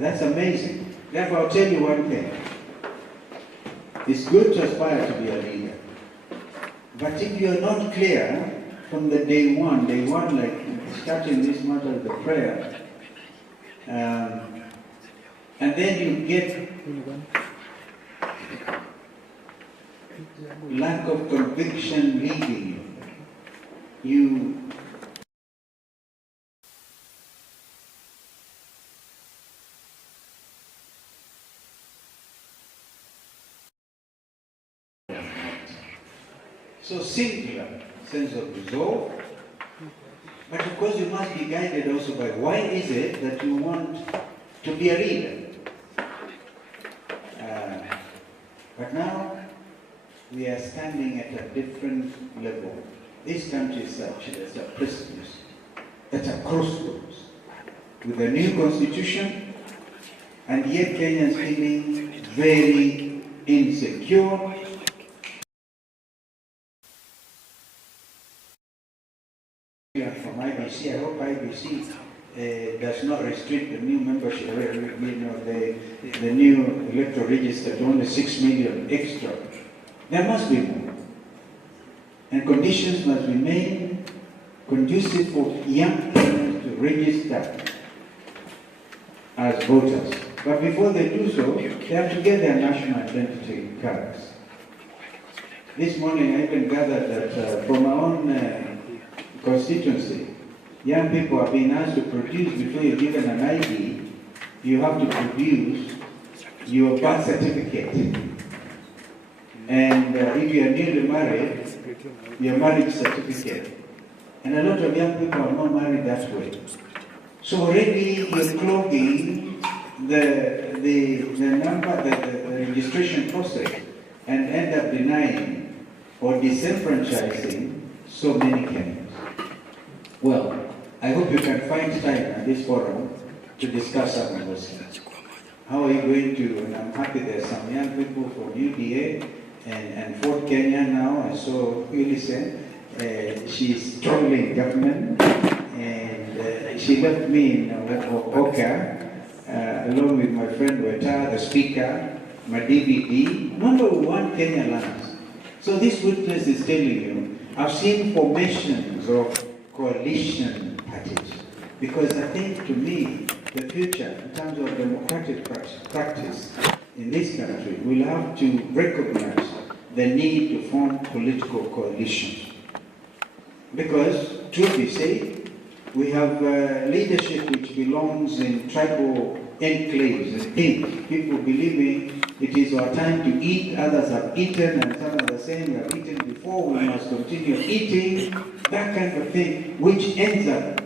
That's amazing. Therefore, I'll tell you one thing. It's good to aspire to be a leader. But if you're not clear from the day one, like starting this matter of the prayer, and then you get lack of conviction leading you. So singular sense of resolve, but of course you must be guided also by why is it that you want to be a leader. But now we are standing at a different level. This country is such as a precipice, at a crossroads, with a new constitution, and yet Kenyans feeling very insecure. From IBC, I hope IBC does not restrict the new membership, the new electoral register to only 6 million extra. There must be more. And conditions must be made conducive for young people to register as voters. But before they do so, they have to get their national identity cards. This morning I even gathered that from our own constituency, young people are being asked to produce, before you're given an ID, you have to produce your birth certificate. And if you are newly married, your marriage certificate. And a lot of young people are not married that way. So already you're clogging the registration process and end up denying or disenfranchising so many Kenyans. Well, I hope you can find time at this forum to discuss some of those things. How are you going to, and I'm happy there's some young people from UDA and Fort Kenya now. I saw Ulysses, she's struggling government, and she left me in Oka, along with my friend Weta, the speaker, my DVD, number one Kenya lands. So this witness is telling you, I've seen formations of coalition parties, because I think, to me, the future in terms of democratic practice in this country will have to recognize the need to form political coalitions. Because, truth be said, we have leadership which belongs in tribal enclaves and things. People believing it is our time to eat, others have eaten, and some are saying we have eaten before, we must continue eating, that kind of thing, which ends up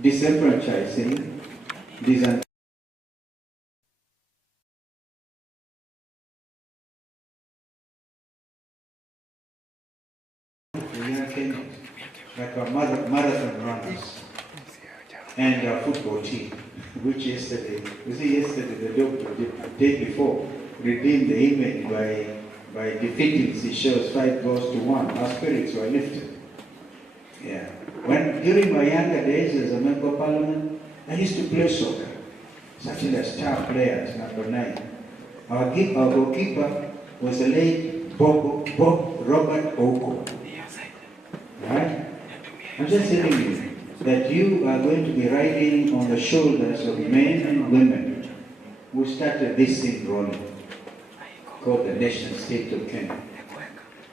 disenfranchising, like our marathon runners and our football team, which yesterday, the day before, redeemed the image by defeating Seychelles 5-1. Our spirits were lifted. Yeah. During my younger days as a member of parliament, I used to play soccer. Such a star player as number 9. Our goalkeeper was the late Bob Robert Oko. Right? I'm just telling you that you are going to be riding on the shoulders of men and women who started this thing rolling, called the nation state of Kenya.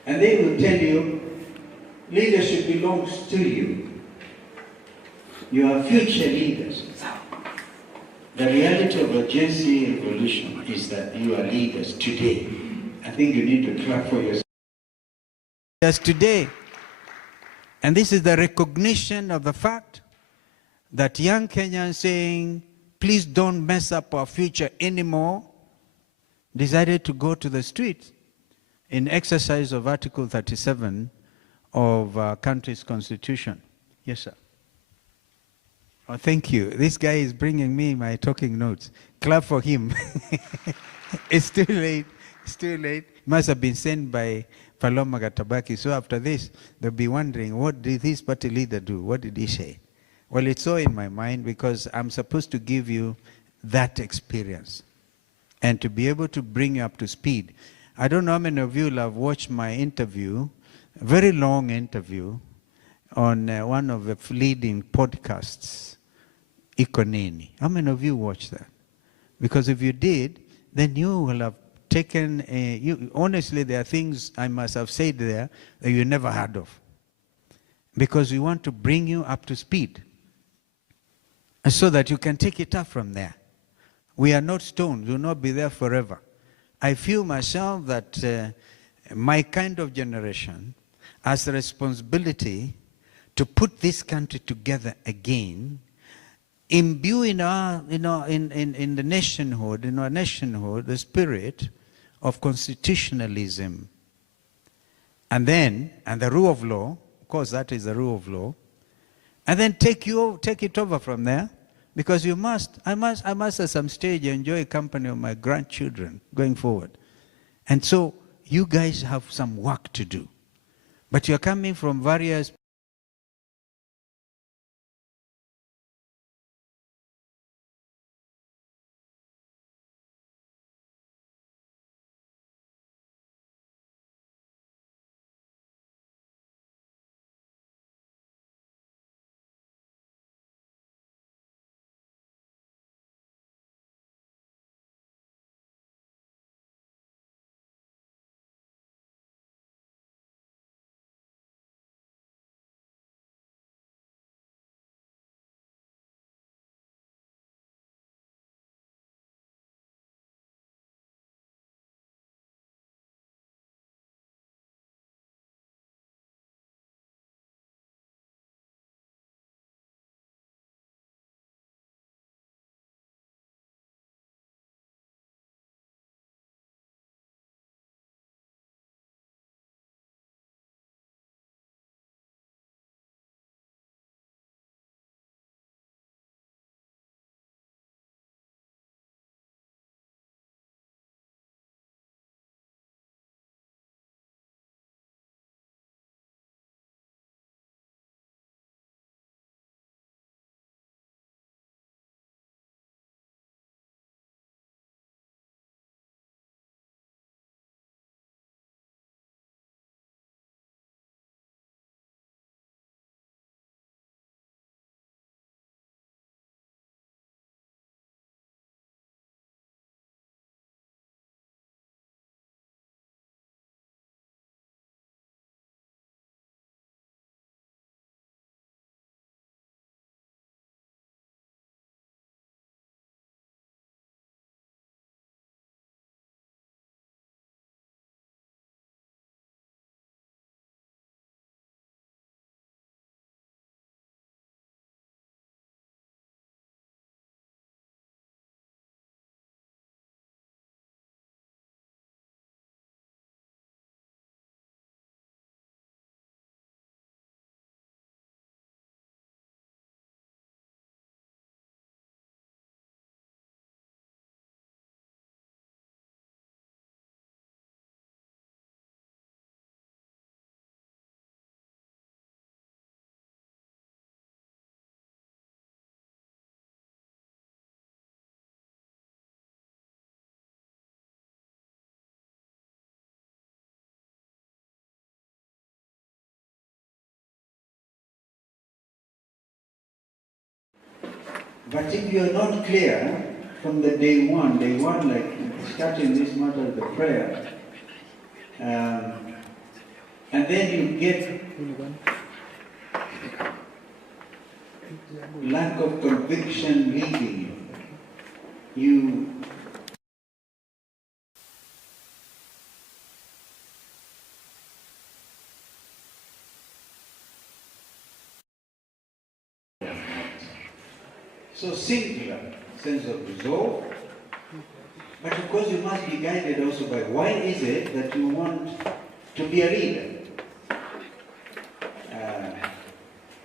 And they will tell you, leadership belongs to you. You are future leaders. The reality of a Gen Z revolution is that you are leaders today. I think you need to clap for yourself. Yes, today. And this is the recognition of the fact that young Kenyans saying, please don't mess up our future anymore, decided to go to the streets in exercise of Article 37 of our country's constitution. Yes, sir. Oh, thank you. This guy is bringing me my talking notes. Clap for him. It's too late. It's too late. It must have been sent by Paloma Gatabaki. So after this, they'll be wondering, what did this party leader do? What did he say? Well, it's so in my mind because I'm supposed to give you that experience and to be able to bring you up to speed. I don't know how many of you will have watched my interview, a very long interview on one of the leading podcasts, Ikoneni. How many of you watched that? Because if you did, then you will have taken, honestly, there are things I must have said there that you never heard of. Because we want to bring you up to speed so that you can take it up from there. We are not stones, we will not be there forever. I feel myself that my kind of generation has the responsibility to put this country together again, imbuing our, in the nationhood, in our nationhood, the spirit of constitutionalism. And the rule of law, of course that is the rule of law, and then take it over from there, because I must at some stage enjoy company of my grandchildren going forward. And so you guys have some work to do. But you're coming from various But if you're not clear from the day one, like starting this matter of the prayer, and then you get lack of conviction leading you. So simpler sense of resolve, but of course you must be guided also by why is it that you want to be a leader.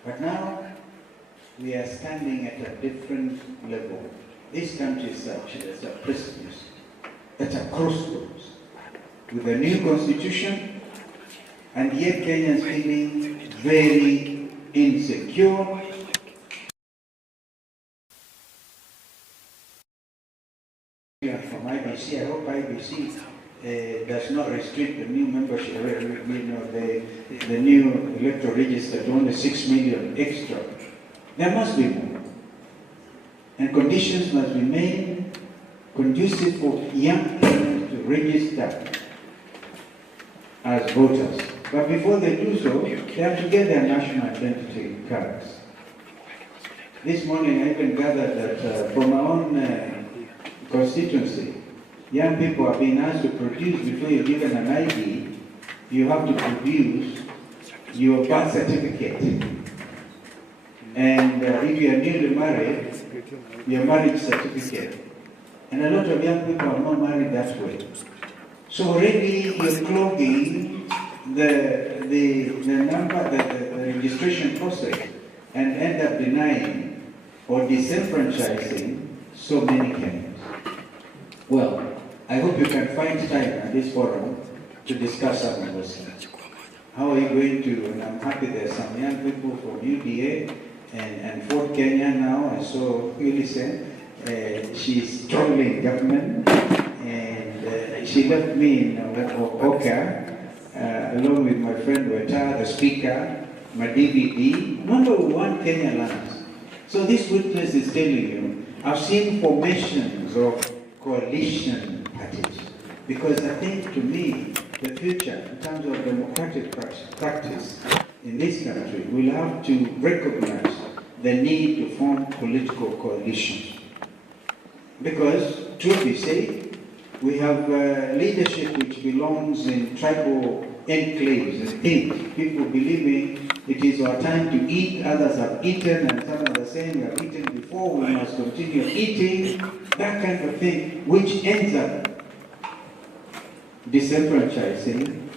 But now we are standing at a different level. This country is such, it's a precipice, it's a crossroads, with a new constitution, and yet Kenyans feeling very insecure, from IBC. I hope IBC does not restrict the new membership, the new electoral register to only 6 million extra. There must be more. And conditions must be made conducive for young people to register as voters. But before they do so, they have to get their national identity cards. This morning I even gathered that from our own constituency, young people are being asked to produce, before you're given an ID, you have to produce your birth certificate. And if you are newly married, your marriage certificate. And a lot of young people are not married that way. So already you're clogging the registration process and end up denying or disenfranchising so many Kenyans. Well, I hope you can find time at this forum to discuss some of those things. How are you going to, and I'm happy there's some young people from UDA and Fort Kenya now. I saw Ulysses, she's strongly in government, and she left me in Oka, along with my friend Weta, the speaker, my DVD, number one Kenya lands. So this witness is telling you, I've seen formations of coalition parties, because I think, to me, the future in terms of democratic practice in this country will have to recognize the need to form political coalitions. Because, truth be said, we have leadership which belongs in tribal enclaves and things. People believing it is our time to eat, others have eaten, and some are saying we have eaten before, we must continue eating, that kind of thing, which ends up disenfranchising,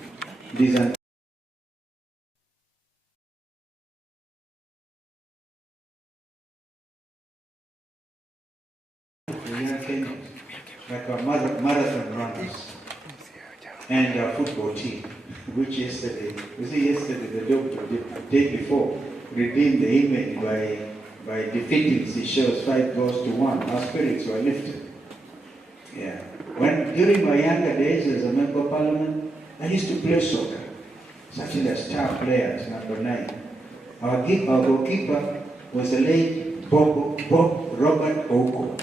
like our marathon runners and our football team, which yesterday, the day before, redeemed the image by defeating Seychelles 5-1. Our spirits were lifted. Yeah. During my younger days as a member of parliament, I used to play soccer. Such a star player as number 9. Our goalkeeper was the late Bob Robert Oko.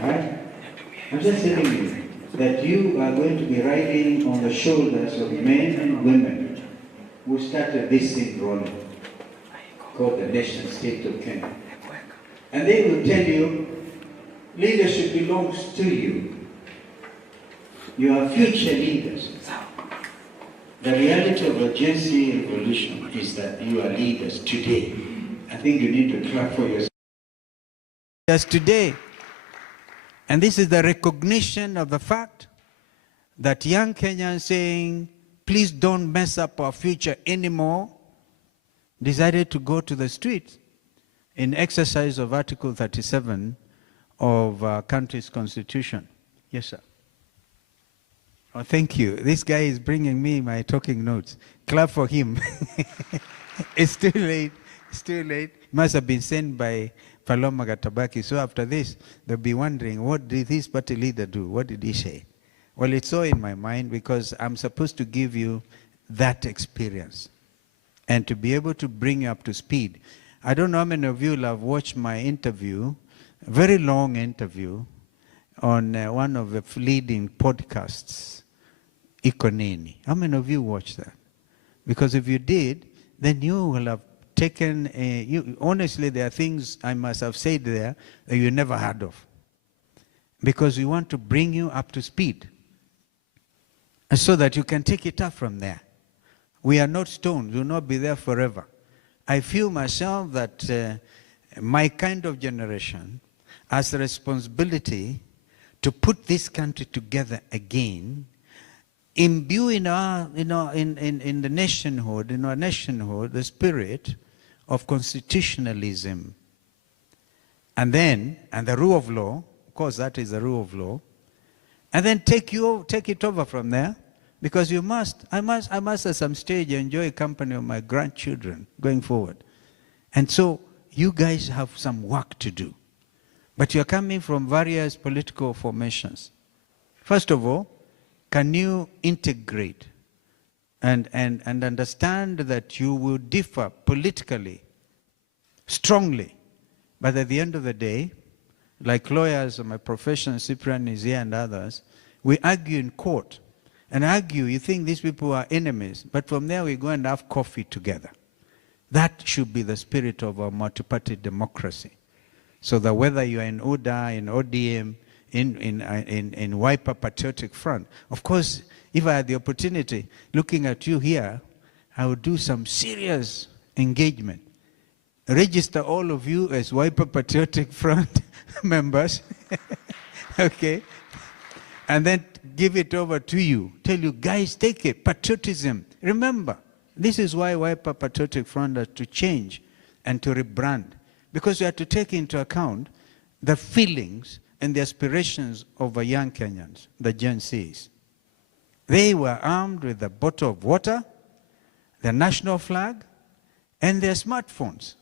Right? I'm just telling you that you are going to be riding on the shoulders of men and women who started this thing rolling, called the nation state of Kenya. And they will tell you, leadership belongs to you. You are future leaders. The reality of a Gen Z revolution is that you are leaders today. I think you need to clap for yourself. Yes, today. And this is the recognition of the fact that young Kenyans saying, please don't mess up our future anymore, decided to go to the streets in exercise of Article 37 of our country's constitution. Yes, sir. Oh, thank you. This guy is bringing me my talking notes. Clap for him. It's too late. It's too late. It must have been sent by Paloma Gatabaki. So after this, they'll be wondering, what did this party leader do? What did he say? Well, it's so in my mind because I'm supposed to give you that experience and to be able to bring you up to speed. I don't know how many of you will have watched my interview, a very long interview, on one of the leading podcasts, Ikoneni. How many of you watched that? Because if you did, then you will have taken, honestly, there are things I must have said there that you never heard of. Because we want to bring you up to speed. And so that you can take it up from there. We are not stones, we will not be there forever. I feel myself that my kind of generation has the responsibility to put this country together again, imbue in the nationhood, in our nationhood, the spirit of constitutionalism. And the rule of law, of course that is the rule of law, and then take it over from there, because I must at some stage enjoy company of my grandchildren going forward. And so you guys have some work to do. but you're coming from various political formations. First of all, can you integrate and understand that you will differ politically, strongly, but at the end of the day, like lawyers of my profession, Cyprian is here and others, we argue in court and argue, you think these people are enemies, but from there we go and have coffee together. That should be the spirit of our multi-party democracy. So that whether you are in UDA, in ODM, in Wiper Patriotic Front, of course, if I had the opportunity, looking at you here, I would do some serious engagement. Register all of you as Wiper Patriotic Front members, okay? And then give it over to you. Tell you, guys, take it, patriotism. Remember, this is why Wiper Patriotic Front has to change and to rebrand. Because we have to take into account the feelings and the aspirations of the young Kenyans, the Gen Zs. They were armed with a bottle of water, their national flag, and their smartphones.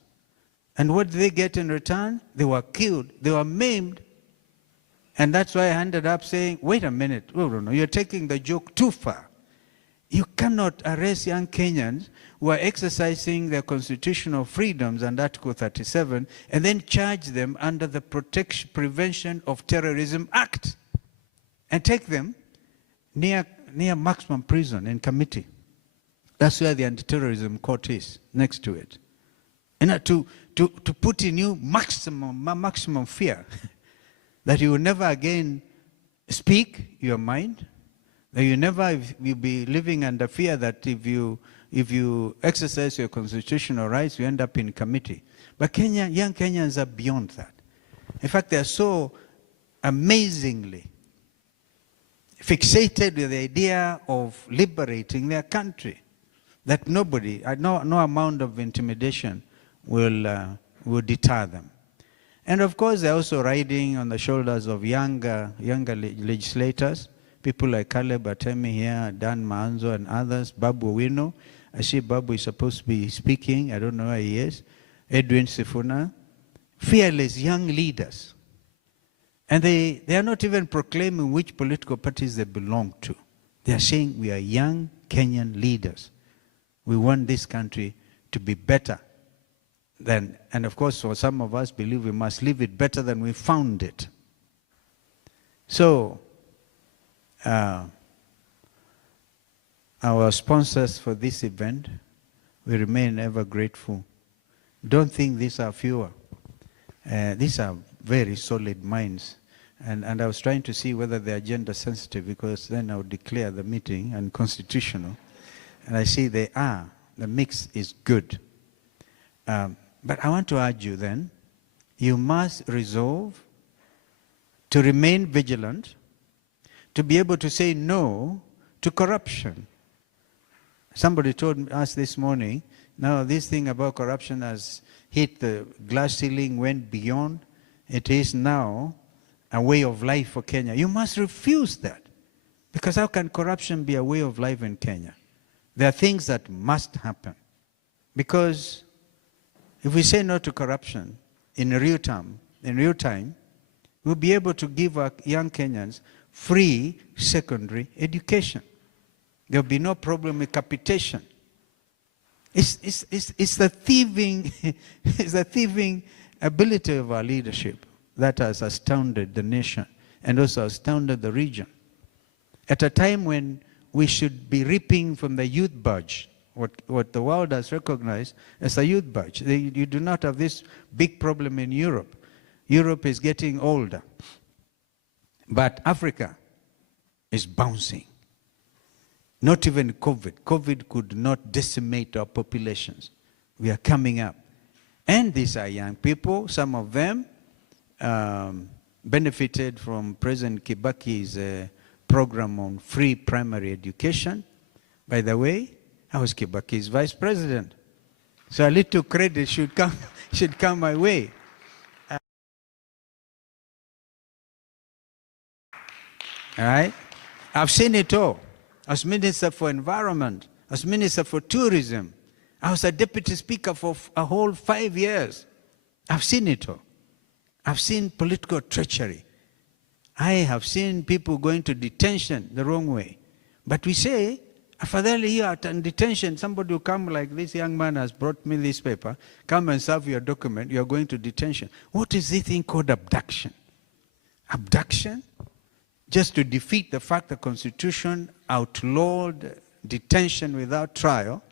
And what did they get in return? They were killed, they were maimed. And that's why I ended up saying, wait a minute, oh, no, you're taking the joke too far. You cannot arrest young Kenyans who are exercising their constitutional freedoms under Article 37 and then charge them under the Prevention of Terrorism Act and take them near maximum prison in committee. That's where the anti-terrorism court is, next to it. And to put in you maximum fear that you will never again speak your mind, that you never will be living under fear that if you exercise your constitutional rights, you end up in committee. But young Kenyans are beyond that. In fact, they are so amazingly fixated with the idea of liberating their country that nobody, no amount of intimidation will deter them. And of course, they're also riding on the shoulders of younger legislators, people like Caleb Atemi here, Dan Maanzo and others, Babu Wino. I see Babu is supposed to be speaking. I don't know where he is. Edwin Sifuna. Fearless young leaders. And they are not even proclaiming which political parties they belong to. They are saying we are young Kenyan leaders. We want this country to be better than, and of course for some of us believe we must leave it better than we found it. So, our sponsors for this event, we remain ever grateful. Don't think these are fewer. These are very solid minds. And I was trying to see whether they are gender sensitive, because then I would declare the meeting unconstitutional. And I see they are. The mix is good. But I want to urge you then, you must resolve to remain vigilant, to be able to say no to corruption. Somebody told us this morning, now this thing about corruption has hit the glass ceiling, went beyond. It is now a way of life for Kenya. You must refuse that. Because how can corruption be a way of life in Kenya? There are things that must happen. Because if we say no to corruption in real time, we'll be able to give our young Kenyans free secondary education. There'll be no problem with capitation. It's the thieving, it's the thieving ability of our leadership that has astounded the nation and also astounded the region. At a time when we should be reaping from the youth budge, what the world has recognized as a youth budge. You do not have this big problem in Europe. Europe is getting older. But Africa is bouncing. Not even COVID. COVID could not decimate our populations. We are coming up. And these are young people. Some of them benefited from President Kibaki's program on free primary education. By the way, I was Kibaki's vice president. So a little credit should come my way. All right? I've seen it all. I was Minister for Environment. I was Minister for Tourism. I was a Deputy Speaker for a whole 5 years. I've seen it all. I've seen political treachery. I have seen people going to detention the wrong way. But we say, afadhali here at detention, somebody will come like this young man has brought me this paper, come and serve your document, you're going to detention. What is this thing called abduction? Abduction? Just to defeat the fact the Constitution outlawed detention without trial.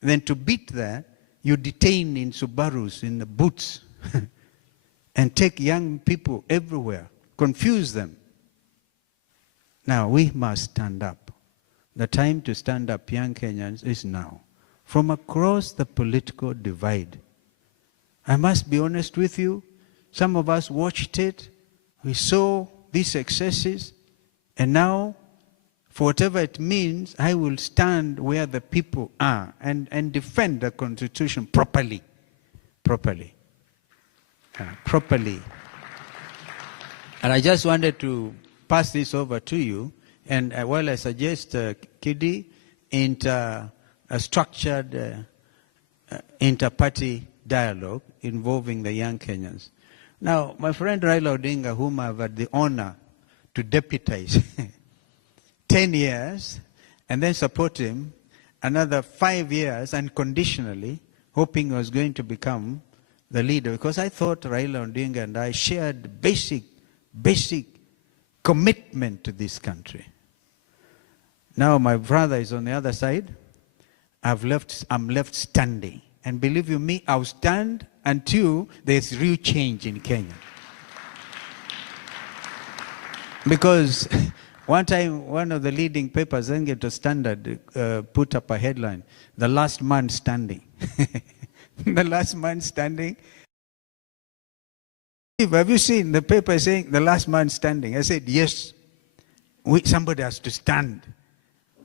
Then to beat that, you detain in Subarus, in the boots, and take young people everywhere, confuse them. Now we must stand up. The time to stand up, young Kenyans, is now. From across the political divide. I must be honest with you, some of us watched it, we saw these excesses, and now, for whatever it means, I will stand where the people are and defend the Constitution properly. Properly. And I just wanted to pass this over to you, and while I suggest, Kidi, a structured inter-party dialogue involving the young Kenyans. Now, my friend Raila Odinga, whom I've had the honor to deputize 10 years, and then support him another 5 years unconditionally, hoping I was going to become the leader, because I thought Raila Odinga and I shared basic commitment to this country. Now my brother is on the other side. I'm left standing. And believe you me, I'll stand until there's real change in Kenya. Because one time, one of the leading papers, then get a Standard, put up a headline, "The last man standing." The last man standing. Have you seen the paper saying, "The last man standing"? I said, yes, somebody has to stand.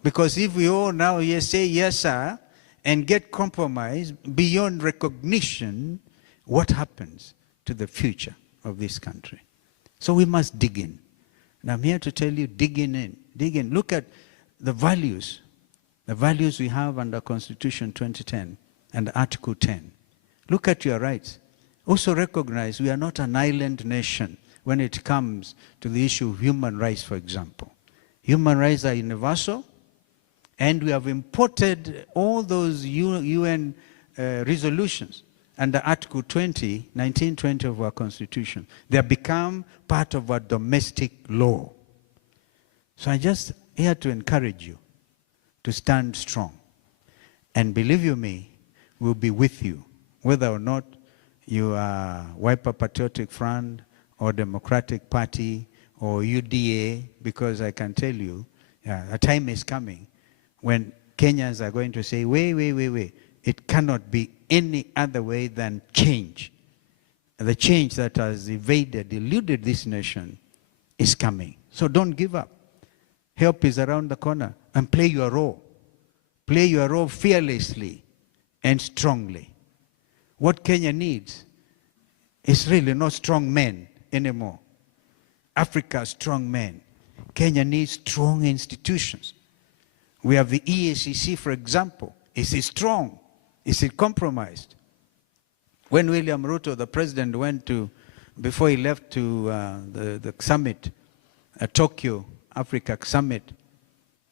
Because if we all now say yes, sir, and get compromised beyond recognition, what happens to the future of this country? So we must dig in. And I'm here to tell you, dig in. Look at the values we have under Constitution 2010 and Article 10. Look at your rights. Also recognize we are not an island nation when it comes to the issue of human rights, for example. Human rights are universal, and we have imported all those UN resolutions under Article 1920 of our Constitution. They have become part of our domestic law. So I just here to encourage you to stand strong. And believe you me, we'll be with you, whether or not you are Wiper Patriotic Front or Democratic Party or UDA, because I can tell you, a time is coming when Kenyans are going to say, wait. It cannot be any other way than change. The change that has eluded this nation is coming. So don't give up. Help is around the corner, and play your role. Play your role fearlessly and strongly. What Kenya needs is really not strong men anymore. Africa, strong men. Kenya needs strong institutions. We have the EACC, for example. Is it strong? Is it compromised? When William Ruto, the president, went to, before he left to the summit, Tokyo, Africa summit,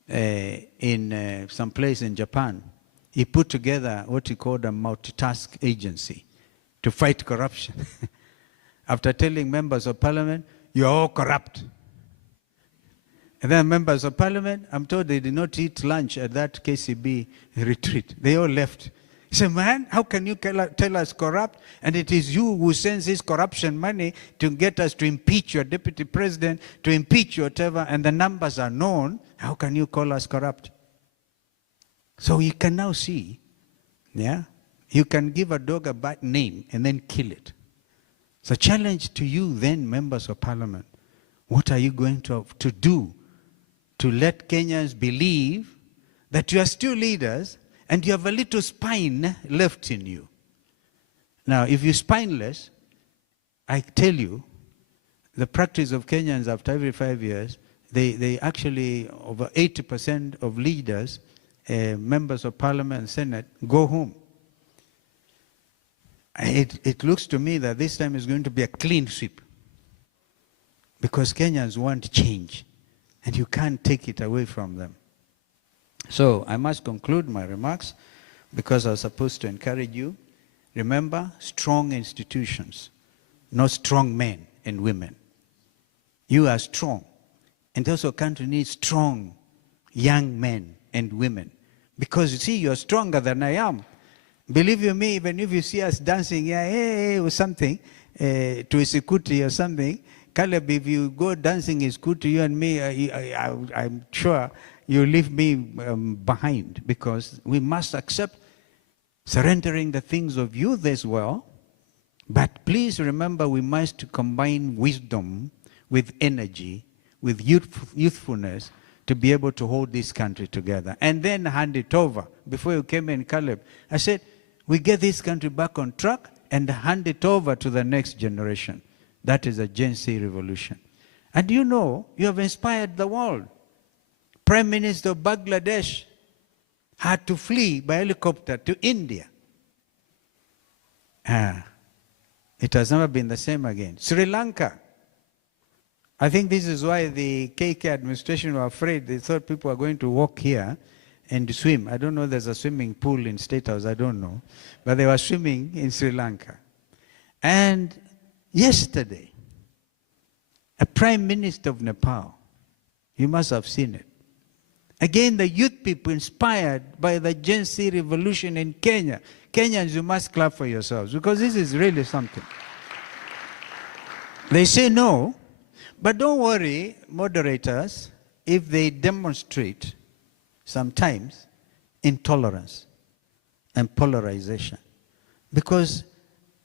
in some place in Japan, he put together what he called a multitask agency to fight corruption. After telling members of parliament, you're all corrupt. And then members of parliament, I'm told they did not eat lunch at that KCB retreat. They all left. He said, man, how can you tell us corrupt? And it is you who sends this corruption money to get us to impeach your deputy president, to impeach whatever, and the numbers are known. How can you call us corrupt? So you can now see, yeah, you can give a dog a bad name and then kill it. It's a challenge to you then, members of parliament. What are you going to do to let Kenyans believe that you are still leaders and you have a little spine left in you? Now, if you're spineless, I tell you, the practice of Kenyans after every 5 years, they actually, over 80% of leaders, members of parliament and senate, go home. it looks to me that this time is going to be a clean sweep. Because Kenyans want change. And you can't take it away from them. So I must conclude my remarks because I was supposed to encourage you. Remember, strong institutions, not strong men and women. You are strong. And also, country needs strong young men and women. Because you see, you're stronger than I am. Believe you me, even if you see us dancing here, hey, or something, to a sikuti or something, Caleb, if you go dancing is good to you and me, I'm sure you leave me behind, because we must accept surrendering the things of youth as well. But please remember, we must combine wisdom with energy, with youthfulness, to be able to hold this country together. And then hand it over. Before you came in, Caleb, I said, we get this country back on track and hand it over to the next generation. That is a Gen Z revolution. And you know, you have inspired the world. Prime Minister of Bangladesh had to flee by helicopter to India. It has never been the same again. Sri Lanka. I think this is why the KK administration were afraid. They thought people are going to walk here and swim. I don't know if there's a swimming pool in State House, I don't know. But they were swimming in Sri Lanka. And yesterday, a Prime Minister of Nepal, you must have seen it. Again, the youth people inspired by the Gen Z revolution in Kenya. Kenyans, you must clap for yourselves, because this is really something. They say no, but don't worry, moderators, if they demonstrate sometimes intolerance and polarization. Because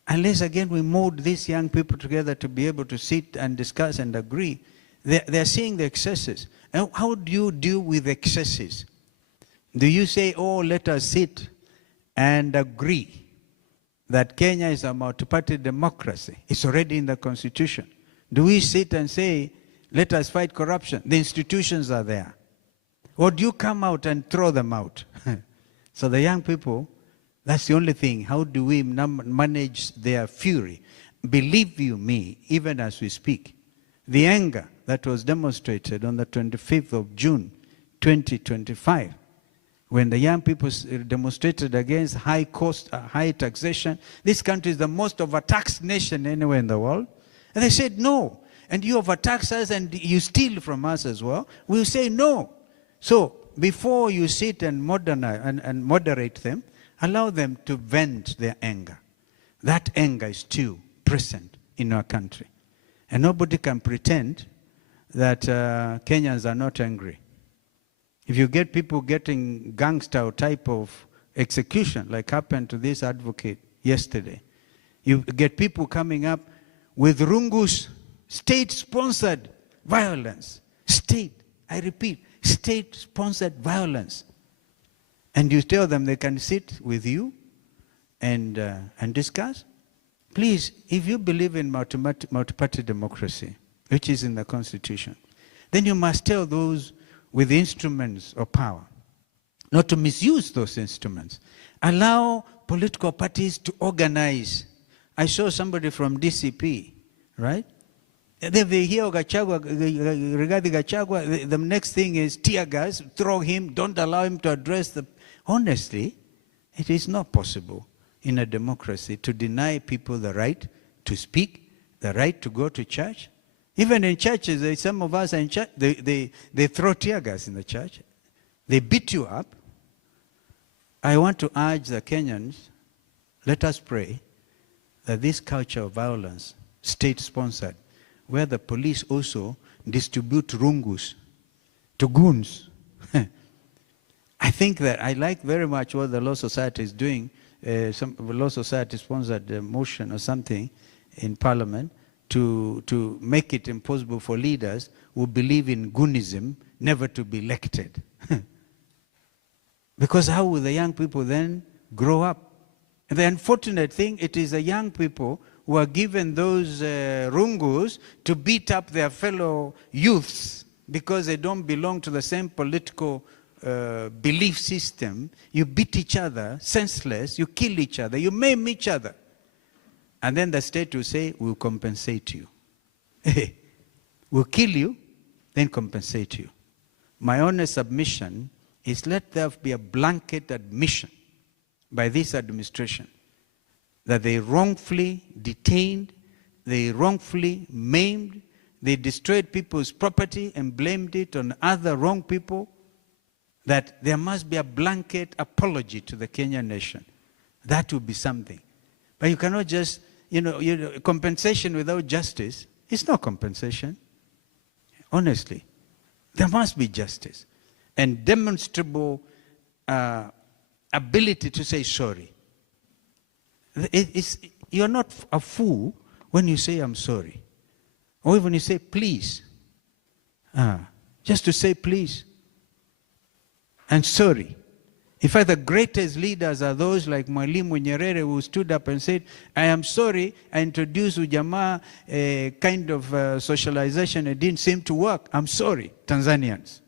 unless, again, we mold these young people together to be able to sit and discuss and agree, they're seeing the excesses. And how do you deal with excesses? Do you say, oh, let us sit and agree that Kenya is a multi-party democracy? It's already in the Constitution. Do we sit and say, let us fight corruption? The institutions are there. Or do you come out and throw them out? So the young people, that's the only thing. How do we manage their fury? Believe you me, even as we speak, the anger that was demonstrated on the 25th of June, 2025, when the young people demonstrated against high cost, high taxation. This country is the most overtaxed nation anywhere in the world. And they said no. And you overtax us and you steal from us as well. We'll say no. So before you sit and moderate them, allow them to vent their anger. That anger is still present in our country. And nobody can pretend that Kenyans are not angry. If you get people getting gangster type of execution, like happened to this advocate yesterday, you get people coming up with rungus, state-sponsored violence. I repeat, state-sponsored violence. And you tell them they can sit with you and discuss. Please, if you believe in multi-party democracy, which is in the Constitution, then you must tell those with instruments of power not to misuse those instruments. Allow political parties to organize. I saw somebody from DCP, right? They hear regarding Gachagua, the next thing is tear gas, throw him, don't allow him to address the... Honestly, it is not possible in a democracy to deny people the right to speak, the right to go to church. Even in churches, some of us are in church, they throw tear gas in the church. They beat you up. I want to urge the Kenyans, let us pray that this culture of violence, state-sponsored, where the police also distribute rungus to goons. I think that I like very much what the Law Society is doing. Some Law Society sponsored a motion or something in Parliament to make it impossible for leaders who believe in goonism never to be elected. Because how will the young people then grow up? And the unfortunate thing, it is the young people who are given those rungus to beat up their fellow youths because they don't belong to the same political belief system. You beat each other, senseless, you kill each other, you maim each other. And then the state will say, we'll compensate you. We'll kill you, then compensate you. My honest submission is let there be a blanket admission by this administration that they wrongfully detained, they wrongfully maimed, they destroyed people's property and blamed it on other wrong people, that there must be a blanket apology to the Kenyan nation. That would be something. But you cannot just, compensation without justice is not compensation. Honestly, there must be justice and demonstrable ability to say sorry. You're not a fool when you say, I'm sorry. Or when you say, please. Just to say, please. And sorry. In fact, the greatest leaders are those like Mwalimu Nyerere, who stood up and said, I am sorry, I introduced Ujamaa a kind of socialization. It didn't seem to work. I'm sorry, Tanzanians.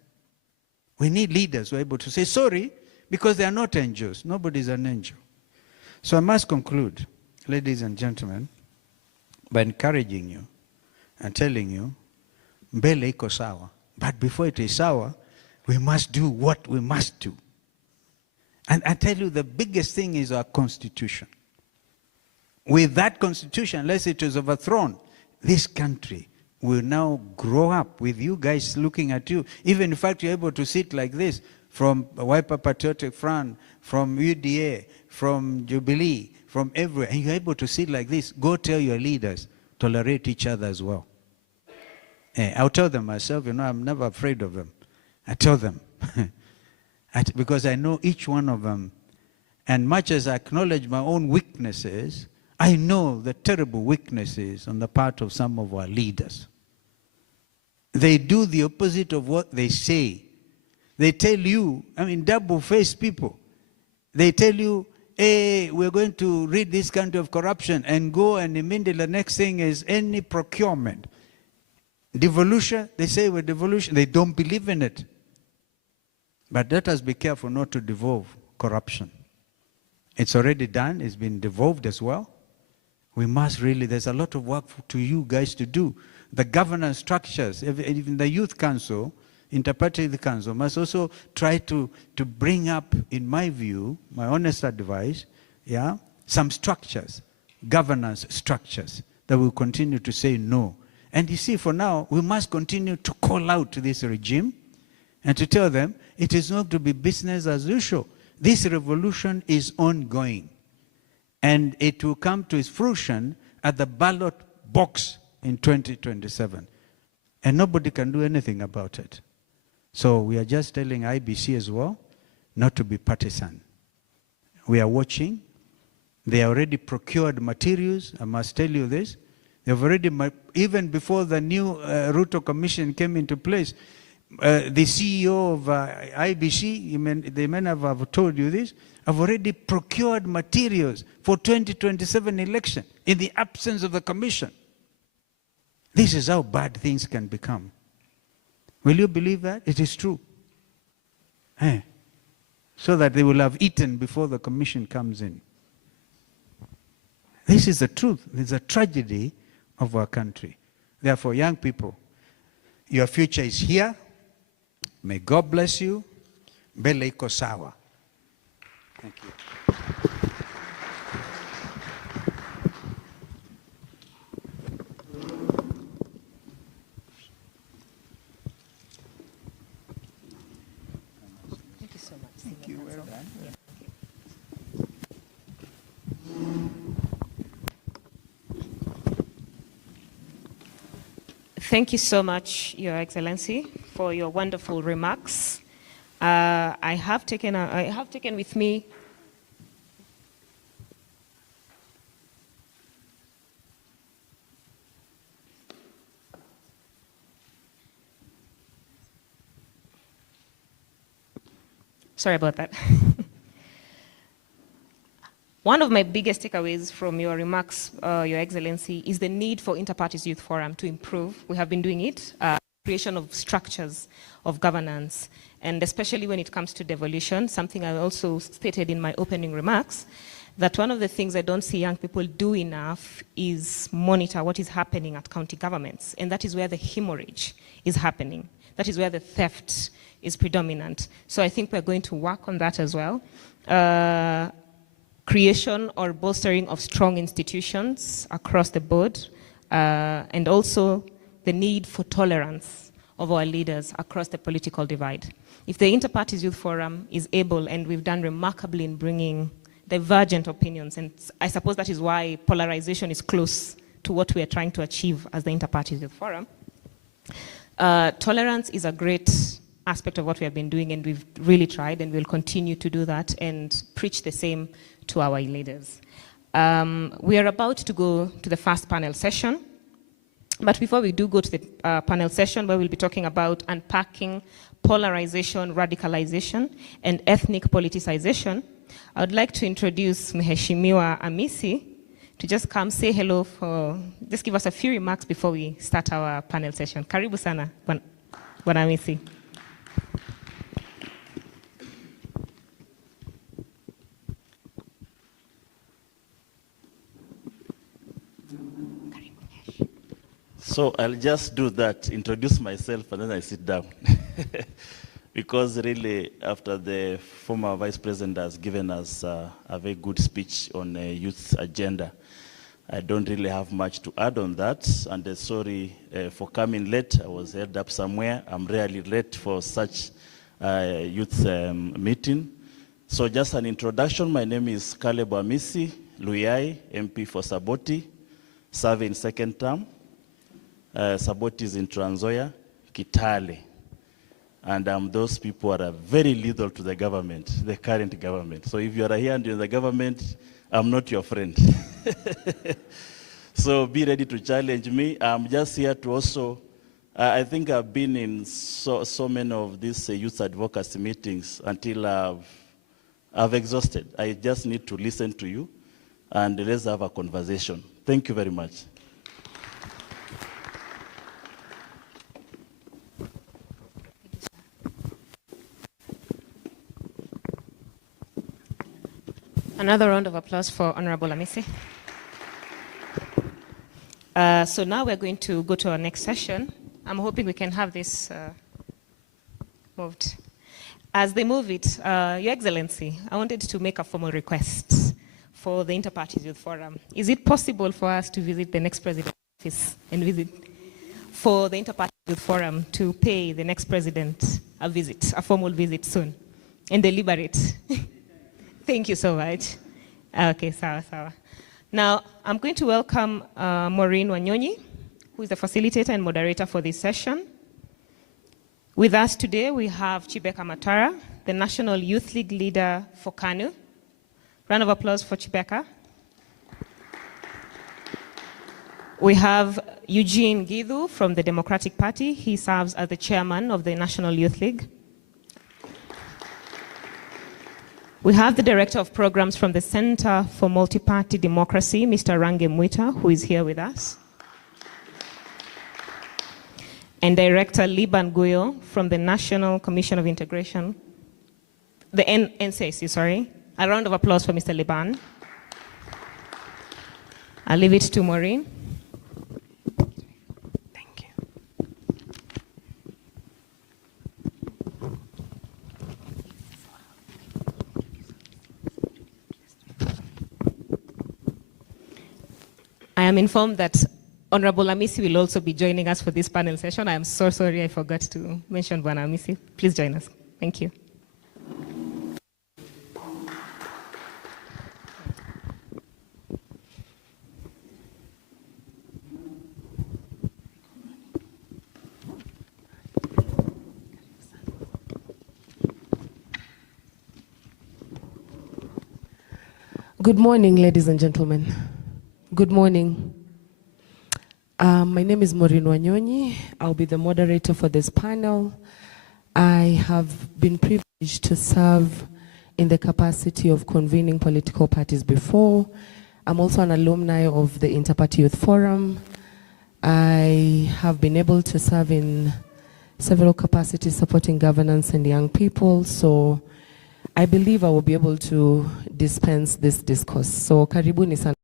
We need leaders who are able to say sorry, because they are not angels. Nobody is an angel. So I must conclude, ladies and gentlemen, by encouraging you and telling you, mbele iko sawa. But before it is sawa, we must do what we must do. And I tell you, the biggest thing is our constitution. With that constitution, unless it is overthrown, this country will now grow up with you guys looking at you. Even in fact, you're able to sit like this, from Wiper Patriotic Front, from UDA, from Jubilee, from everywhere, and you're able to sit like this. Go tell your leaders, tolerate each other as well. I'll tell them myself, I'm never afraid of them. I tell them. Because I know each one of them. And much as I acknowledge my own weaknesses, I know the terrible weaknesses on the part of some of our leaders. They do the opposite of what they say. They tell you, double-faced people. They tell you, hey, we're going to rid this country of corruption, and go and immediately the next thing is any procurement. Devolution, they say we're devolution. They don't believe in it. But let us be careful not to devolve corruption. It's already done. It's been devolved as well. We must really, there's a lot of work to you guys to do. The governance structures, even the youth council, interparty youth council, must also try to bring up, in my view, my honest advice, some structures, governance structures, that will continue to say no. And you see, for now, we must continue to call out to this regime and to tell them it is not to be business as usual. This revolution is ongoing. And it will come to its fruition at the ballot box in 2027. And nobody can do anything about it. So we are just telling IBC as well not to be partisan. We are watching. They already procured materials. I must tell you this. They've already, even before the new Ruto Commission came into place, the CEO of IBC, they may have told you this, have already procured materials for 2027 election in the absence of the commission. This is how bad things can become. Will you believe that? It is true. So that they will have eaten before the commission comes in. This is the truth. It's a tragedy of our country. Therefore, young people, your future is here. May God bless you. Mbele iko sawa. Thank you. Thank you so much. Thank you. Well done. Thank you so much, Your Excellency, for your wonderful remarks. I have taken with me sorry about that. One of my biggest takeaways from your remarks, Your Excellency, is the need for Inter-Parties Youth Forum to improve. We have been doing it, creation of structures of governance, and especially when it comes to devolution, something I also stated in my opening remarks, that one of the things I don't see young people do enough is monitor what is happening at county governments. And that is where the hemorrhage is happening. That is where the theft is predominant. So I think we're going to work on that as well. Creation or bolstering of strong institutions across the board, and also the need for tolerance of our leaders across the political divide. If the Inter-Parties Youth Forum is able, and we've done remarkably in bringing divergent opinions, and I suppose that is why polarization is close to what we are trying to achieve as the Inter-Parties Youth Forum. Tolerance is a great aspect of what we have been doing, and we've really tried, and we'll continue to do that and preach the same to our leaders. We are about to go to the first panel session, but before we do go to the panel session, where we'll be talking about unpacking polarization, radicalization, and ethnic politicization, I would like to introduce Mheshimiwa Amisi to just come say hello, just give us a few remarks before we start our panel session. Karibu sana, Bwana Amisi. So I'll just do that, introduce myself, and then I sit down. Because really, after the former Vice President has given us a very good speech on the youth agenda, I don't really have much to add on that. And sorry for coming late. I was held up somewhere. I'm rarely late for such youth meeting. So just an introduction. My name is Caleb Amisi Luyai, MP for Saboti, serving second term. Saboti is in Trans Nzoia, Kitale. And those people are very lethal to the government, the current government. So if you are here and you're in the government, I'm not your friend. So be ready to challenge me. I'm just here to also, I think I've been in so many of these youth advocacy meetings until I've exhausted. I just need to listen to you and let's have a conversation. Thank you very much. Another round of applause for Honorable Amisi. So now we're going to go to our next session. I'm hoping we can have this moved. As they move it, Your Excellency, I wanted to make a formal request for the Inter-Parties Youth Forum. Is it possible for us to visit the next president's office and visit for the Inter-Parties Youth Forum to pay the next president a visit, a formal visit soon, and deliberate? Thank you so much. Okay, sawa. Now, I'm going to welcome Maureen Wanyonyi, who is the facilitator and moderator for this session. With us today, we have Chibeka Matara, the National Youth League leader for KANU. Round of applause for Chibeka. We have Eugene Githu from the Democratic Party. He serves as the chairman of the National Youth League. We have the Director of Programs from the Center for Multi-Party Democracy, Mr. Range Mwita, who is here with us. And Director Liban Guyo from the National Commission of Integration, the NCAC, sorry. A round of applause for Mr. Liban. I'll leave it to Maureen. I am informed that Honorable Amisi will also be joining us for this panel session. I am so sorry I forgot to mention Bwana Amisi. Please join us. Thank you. Good morning, ladies and gentlemen. Good morning. My name is Maureen Wanyonyi. I'll be the moderator for this panel. I have been privileged to serve in the capacity of convening political parties before. I'm also an alumni of the Inter-Party Youth Forum. I have been able to serve in several capacities supporting governance and young people. So I believe I will be able to dispense this discourse. So karibuni sana.